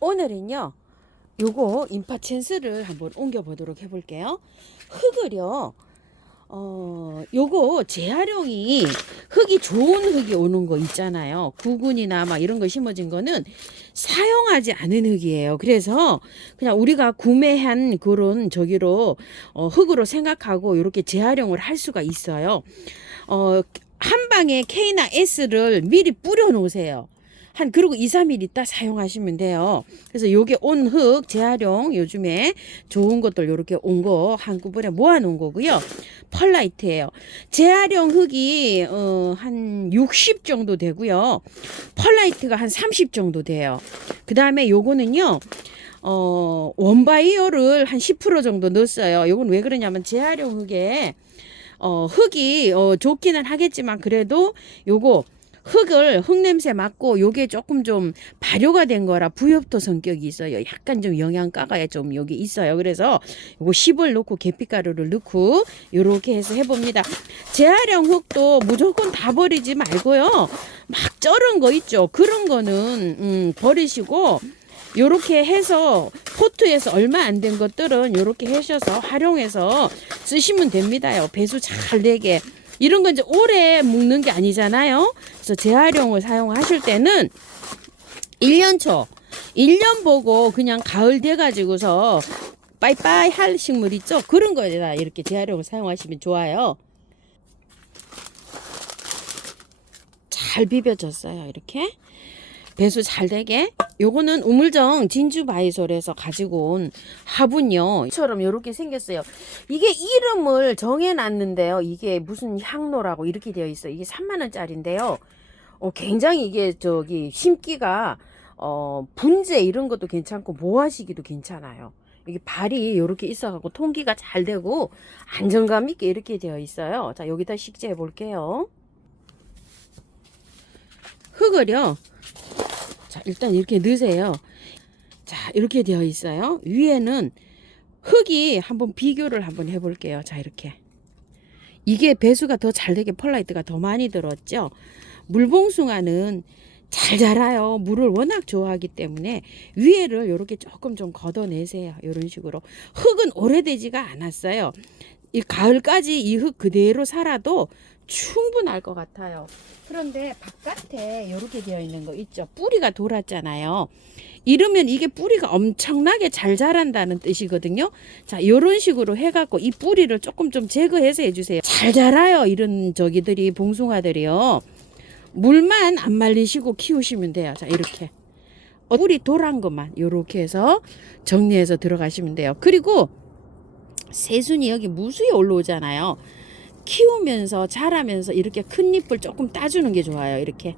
오늘은요, 요거 인파 챈스를 한번 옮겨 보도록 해볼게요. 흙을요, 요거 재활용이 흙이 좋은 흙이 오는 거 있잖아요. 구근이나 막 이런 거 심어진 거는 사용하지 않은 흙이에요. 그래서 그냥 우리가 구매한 그런 저기로 흙으로 생각하고 이렇게 재활용을 할 수가 있어요. 한 방에 K나 S를 미리 뿌려 놓으세요. 그리고 2, 3일 있다 사용하시면 돼요. 그래서 요게 온 흙 재활용 요즘에 좋은 것들 요렇게 온 거 한꺼번에 모아 놓은 거고요. 펄라이트예요. 재활용 흙이 한 60 정도 되고요. 펄라이트가 한 30 정도 돼요. 그 다음에 요거는요. 원바이어를 한 10% 정도 넣었어요. 요건 왜 그러냐면 재활용 흙에 흙이 좋기는 하겠지만 그래도 요거 흙 냄새 맡고 요게 조금 좀 발효가 된 거라 부엽토 성격이 있어요. 약간 좀 영양가가 좀 여기 있어요. 그래서 요거 10을 넣고 계피가루를 넣고 요렇게 해서 해봅니다. 재활용 흙도 무조건 다 버리지 말고요. 막 쩔은 거 있죠. 그런 거는 버리시고 요렇게 해서 포트에서 얼마 안 된 것들은 요렇게 하셔서 활용해서 쓰시면 됩니다요. 배수 잘 되게. 이런 건 이제 오래 묵는 게 아니잖아요. 그래서 재활용을 사용하실 때는 1년 초, 1년 보고 그냥 가을 돼가지고서 빠이빠이 할 식물 있죠? 그런 거에다 이렇게 재활용을 사용하시면 좋아요. 잘 비벼졌어요. 이렇게. 배수 잘 되게. 요거는 우물정 진주바이솔에서 가지고 온 화분요. 이처럼 이렇게 생겼어요. 이게 이름을 정해놨는데요. 이게 무슨 향로라고 이렇게 되어 있어요. 이게 3만원짜리인데요. 굉장히 이게 저기 심기가 분재 이런 것도 괜찮고 모아시기도 괜찮아요. 이게 발이 이렇게 있어갖고 통기가 잘 되고 안정감 있게 이렇게 되어 있어요. 자, 여기다 식재해 볼게요. 흙을요. 자, 일단 이렇게 넣으세요. 자, 이렇게 되어 있어요. 위에는 흙이 한번 비교를 한번 해볼게요. 자, 이렇게. 이게 배수가 더 잘 되게 펄라이트가 더 많이 들었죠. 물봉숭아는 잘 자라요. 물을 워낙 좋아하기 때문에 위에를 이렇게 조금 좀 걷어내세요. 이런 식으로. 흙은 오래되지가 않았어요. 이 가을까지 이 흙 그대로 살아도 충분할 것 같아요. 그런데 바깥에 이렇게 되어 있는 거 있죠. 뿌리가 돌았잖아요. 이러면 이게 뿌리가 엄청나게 잘 자란다는 뜻이거든요. 자, 이런 식으로 해갖고 이 뿌리를 조금 좀 제거해서 해주세요. 잘 자라요. 이런 저기들이 봉숭아들이요. 물만 안 말리시고 키우시면 돼요. 자, 이렇게. 뿌리 돌한 것만 이렇게 해서 정리해서 들어가시면 돼요. 그리고 새순이 여기 무수히 올라오잖아요. 키우면서 자라면서 이렇게 큰 잎을 조금 따주는 게 좋아요. 이렇게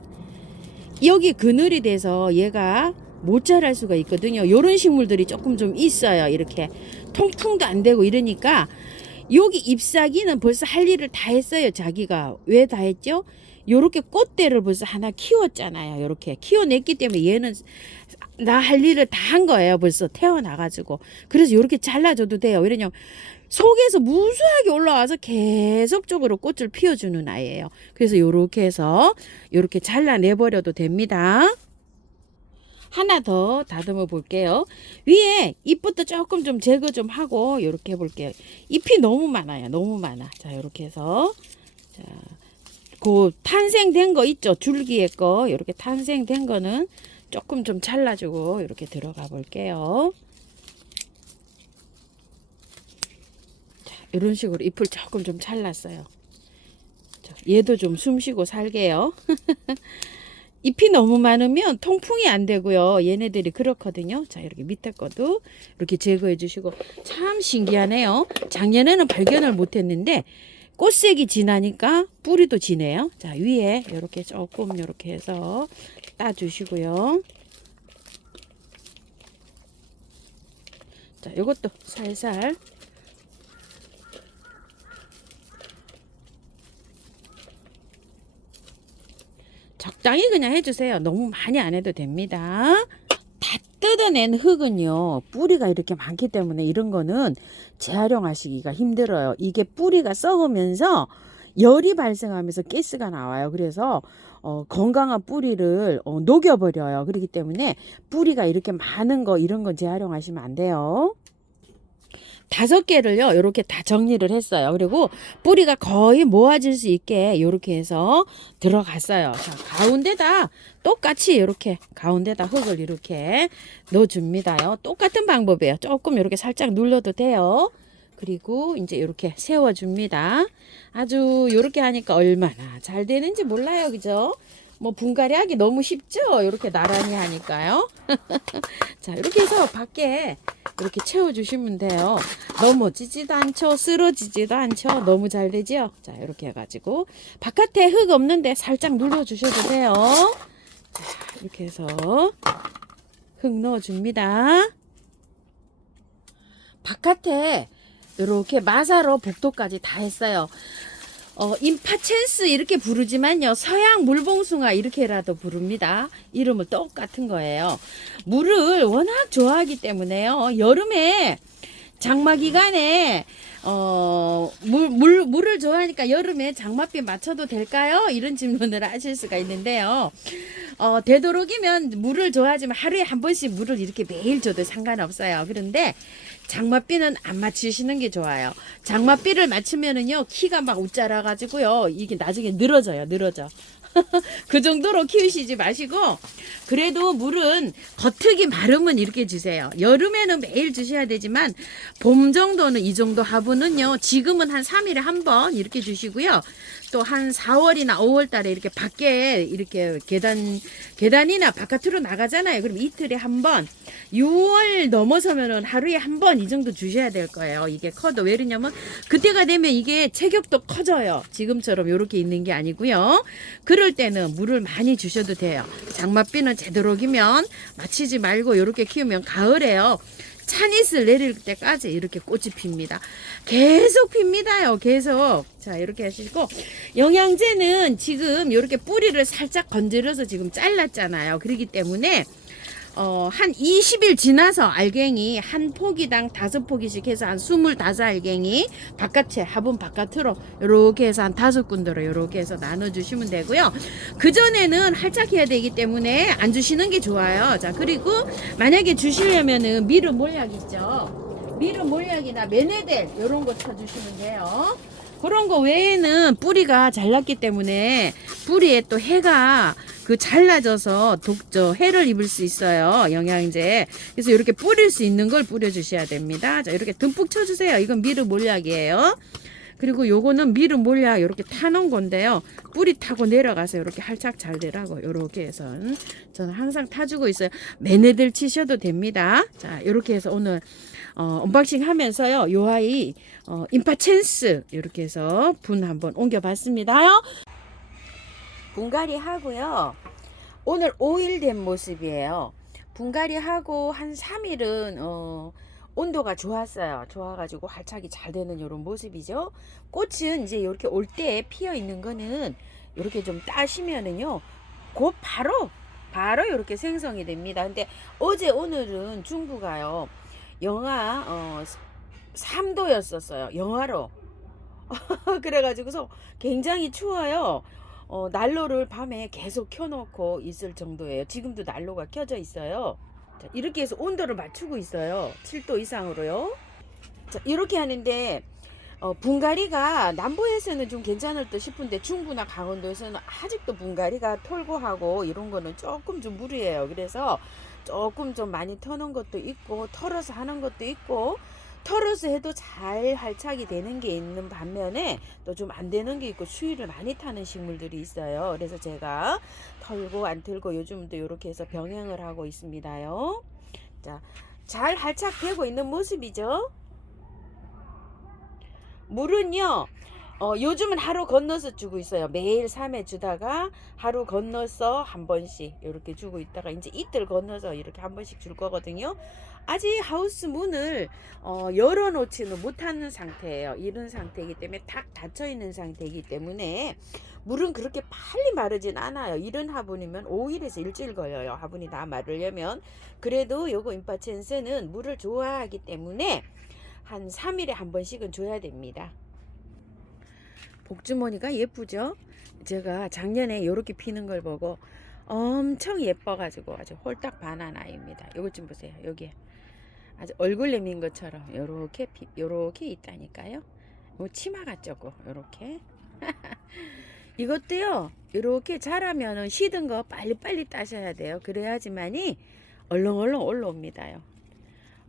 여기 그늘이 돼서 얘가 못 자랄 수가 있거든요. 이런 식물들이 조금 좀 있어요. 이렇게 통풍도 안 되고 이러니까 여기 잎사귀는 벌써 할 일을 다 했어요. 자기가 왜 다 했죠? 요렇게 꽃대를 벌써 하나 키웠잖아요. 요렇게 키워냈기 때문에 얘는 나 할 일을 다 한 거예요. 벌써 태어나가지고. 그래서 요렇게 잘라줘도 돼요. 왜냐면 속에서 무수하게 올라와서 계속적으로 꽃을 피워주는 아이예요. 그래서 요렇게 해서 요렇게 잘라내버려도 됩니다. 하나 더 다듬어 볼게요. 위에 잎부터 조금 좀 제거 좀 하고 요렇게 해볼게요. 잎이 너무 많아요. 너무 많아. 자, 요렇게 해서 자, 그 탄생된 거 있죠? 줄기의 거 요렇게 탄생된 거는 조금 좀 잘라주고 이렇게 들어가 볼게요. 자, 이런 식으로 잎을 조금 좀 잘랐어요. 자, 얘도 좀 숨쉬고 살게요. 잎이 너무 많으면 통풍이 안 되고요. 얘네들이 그렇거든요. 자, 이렇게 밑에 것도 이렇게 제거해 주시고 참 신기하네요. 작년에는 발견을 못 했는데 꽃색이 진하니까 뿌리도 진해요. 자, 위에 이렇게 조금 이렇게 해서 따주시고요. 자, 이것도 살살 적당히 그냥 해주세요. 너무 많이 안 해도 됩니다. 다 뜯어낸 흙은요, 뿌리가 이렇게 많기 때문에 이런 거는 재활용하시기가 힘들어요. 이게 뿌리가 썩으면서 열이 발생하면서 가스가 나와요. 그래서 건강한 뿌리를 녹여버려요. 그렇기 때문에 뿌리가 이렇게 많은 거 이런 건 재활용하시면 안 돼요. 5개를요 이렇게 다 정리를 했어요. 그리고 뿌리가 거의 모아질 수 있게 이렇게 해서 들어갔어요. 자, 가운데다 똑같이 이렇게 가운데다 흙을 이렇게 넣어줍니다요. 똑같은 방법이에요. 조금 이렇게 살짝 눌러도 돼요. 그리고 이제 이렇게 세워줍니다. 아주 이렇게 하니까 얼마나 잘 되는지 몰라요. 그죠? 뭐 분갈이 하기 너무 쉽죠? 이렇게 나란히 하니까요. 자, 이렇게 해서 밖에 이렇게 채워주시면 돼요. 넘어지지도 않죠? 쓰러지지도 않죠? 너무 잘 되죠? 자, 이렇게 해가지고 바깥에 흙 없는데 살짝 눌러주셔도 돼요. 자, 이렇게 해서 흙 넣어줍니다. 바깥에 이렇게 마사로 복도까지 다 했어요. 임파첸스 이렇게 부르지만요. 서양 물봉숭아 이렇게라도 부릅니다. 이름은 똑같은 거예요. 물을 워낙 좋아하기 때문에요. 여름에 장마 기간에 물을 좋아하니까 여름에 장맛비 맞춰도 될까요? 이런 질문을 하실 수가 있는데요. 되도록이면 물을 좋아하지만 하루에 한 번씩 물을 이렇게 매일 줘도 상관없어요. 그런데 장맛비는 안 맞추시는 게 좋아요. 장맛비를 맞추면은요 키가 막 웃자라 가지고요 이게 나중에 늘어져. 그 정도로 키우시지 마시고 그래도 물은 겉흙이 마르면 이렇게 주세요. 여름에는 매일 주셔야 되지만 봄 정도는 이 정도 화분은요 지금은 한 3일에 한 번 이렇게 주시고요. 또 한 4월이나 5월 달에 이렇게 밖에 이렇게 계단이나 바깥으로 나가잖아요. 그럼 이틀에 한 번, 6월 넘어서면은 하루에 한 번 이 정도 주셔야 될 거예요. 이게 커도 왜 그러냐면 그때가 되면 이게 체격도 커져요. 지금처럼 이렇게 있는 게 아니고요. 그럴 때는 물을 많이 주셔도 돼요. 장맛비는 되도록이면 맞히지 말고 이렇게 키우면 가을에요. 찬이슬 내릴 때까지 이렇게 꽃이 핍니다. 계속 핍니다요. 계속. 자, 이렇게 하시고 영양제는 지금 이렇게 뿌리를 살짝 건드려서 지금 잘랐잖아요. 그렇기 때문에 한 20일 지나서 알갱이 한 포기당 5포기씩 해서 한 25알갱이 바깥에 화분 바깥으로 이렇게 해서 한 5군데로 이렇게 해서 나눠주시면 되고요. 그전에는 활착해야 되기 때문에 안 주시는 게 좋아요. 자, 그리고 만약에 주시려면은 미르 몰약 있죠. 미르 몰약이나 메네델 이런 거 쳐주시면 돼요. 그런 거 외에는 뿌리가 잘났기 때문에 뿌리에 또 해가 잘라져서 해를 입을 수 있어요. 영양제. 그래서 이렇게 뿌릴 수 있는 걸 뿌려주셔야 됩니다. 자, 이렇게 듬뿍 쳐주세요. 이건 미르 몰약이에요. 그리고 요거는 미르 몰약 이렇게 타놓은 건데요. 뿌리 타고 내려가서 이렇게 활착 잘 되라고 이렇게 해서 저는 항상 타주고 있어요. 매네들 치셔도 됩니다. 자, 이렇게 해서 오늘 언박싱 하면서요. 요 아이 임파첸스 이렇게 해서 분 한번 옮겨봤습니다요. 분갈이 하고요. 오늘 5일 된 모습이에요. 분갈이 하고 한 3일은 온도가 좋았어요. 좋아가지고 활착이 잘 되는 이런 모습이죠. 꽃은 이제 이렇게 올 때 피어 있는 거는 이렇게 좀 따시면은요, 곧 바로 이렇게 생성이 됩니다. 근데 어제 오늘은 중부가요, 영하 3도였었어요. 영하로. 그래가지고서 굉장히 추워요. 난로를 밤에 계속 켜놓고 있을 정도예요. 지금도 난로가 켜져 있어요. 자, 이렇게 해서 온도를 맞추고 있어요. 7도 이상으로요. 자, 이렇게 하는데 분갈이가 남부에서는 좀 괜찮을 듯 싶은데 중부나 강원도에서는 아직도 분갈이가 털고하고 이런 거는 조금 좀 무리예요. 그래서 조금 좀 많이 터는 것도 있고 털어서 하는 것도 있고 털어서 해도 잘 활착이 되는 게 있는 반면에 또 좀 안 되는 게 있고 추위를 많이 타는 식물들이 있어요. 그래서 제가 털고 안 털고 요즘도 이렇게 해서 병행을 하고 있습니다요. 자, 잘 활착되고 있는 모습이죠. 물은요, 요즘은 하루 건너서 주고 있어요. 매일 3회 주다가 하루 건너서 한 번씩 이렇게 주고 있다가 이제 이틀 건너서 이렇게 한 번씩 줄 거거든요. 아직 하우스 문을 열어놓지는 못하는 상태예요. 이런 상태이기 때문에 탁 닫혀 있는 상태이기 때문에 물은 그렇게 빨리 마르진 않아요. 이런 화분이면 5일에서 일주일 걸려요. 화분이 다 마르려면. 그래도 요거 임파첸스는 물을 좋아하기 때문에 한 3일에 한 번씩은 줘야 됩니다. 복주머니가 예쁘죠? 제가 작년에 요렇게 피는 걸 보고 엄청 예뻐가지고 아주 홀딱 반한 아이입니다. 요것 좀 보세요. 여기 아주 얼굴 내민 것처럼 요렇게 있다니까요. 뭐 치마 같죠? 요렇게. 이것도요. 이렇게 자라면은 시든 거 빨리빨리 따셔야 돼요. 그래야지만이 얼렁얼렁 올라옵니다요.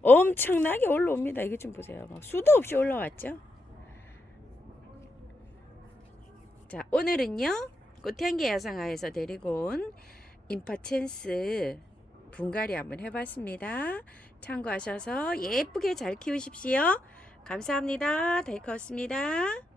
엄청나게 올라옵니다. 이거 좀 보세요. 막 수도 없이 올라왔죠. 자, 오늘은요. 꽃향기 야상아에서 데리고 온 임파첸스 분갈이 한번 해봤습니다. 참고하셔서 예쁘게 잘 키우십시오. 감사합니다. 데이커였습니다.